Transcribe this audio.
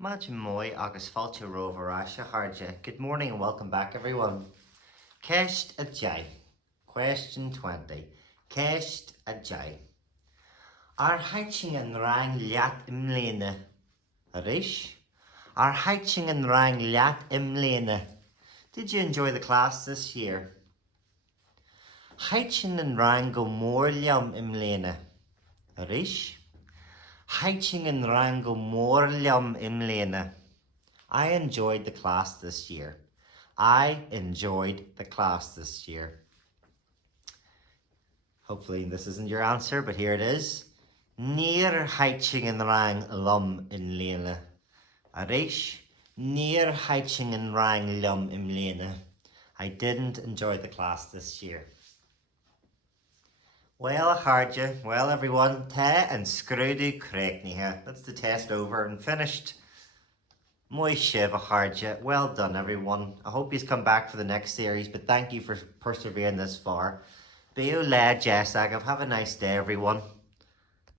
Máid mói agus fáilte rómhará se háide. Good morning and welcome back everyone. Ceist a dé. Question 20. Ceist a dé. Ar heiting an rang leat mbliana. Arish? Ar heiting an rang leat mbliana. Did you enjoy the class this year? Heiting an rang go mór liam mbliana. Arish? Heiting an rang go mór liam mbliana. I enjoyed the class this year. I enjoyed the class this year. Hopefully this isn't your answer, but here it is. Níor heiting an rang liam mbliana. Arish? Níor heiting an rang liam mbliana. I didn't enjoy the class this year. Well, Harja, well everyone, ta and Scrúdú Craigniha. That's the test over and finished. Moy shiv a Harja. Well done everyone. I hope you've come back for the next series, but thank you for persevering this far. Be le Jessag. Have a nice day everyone.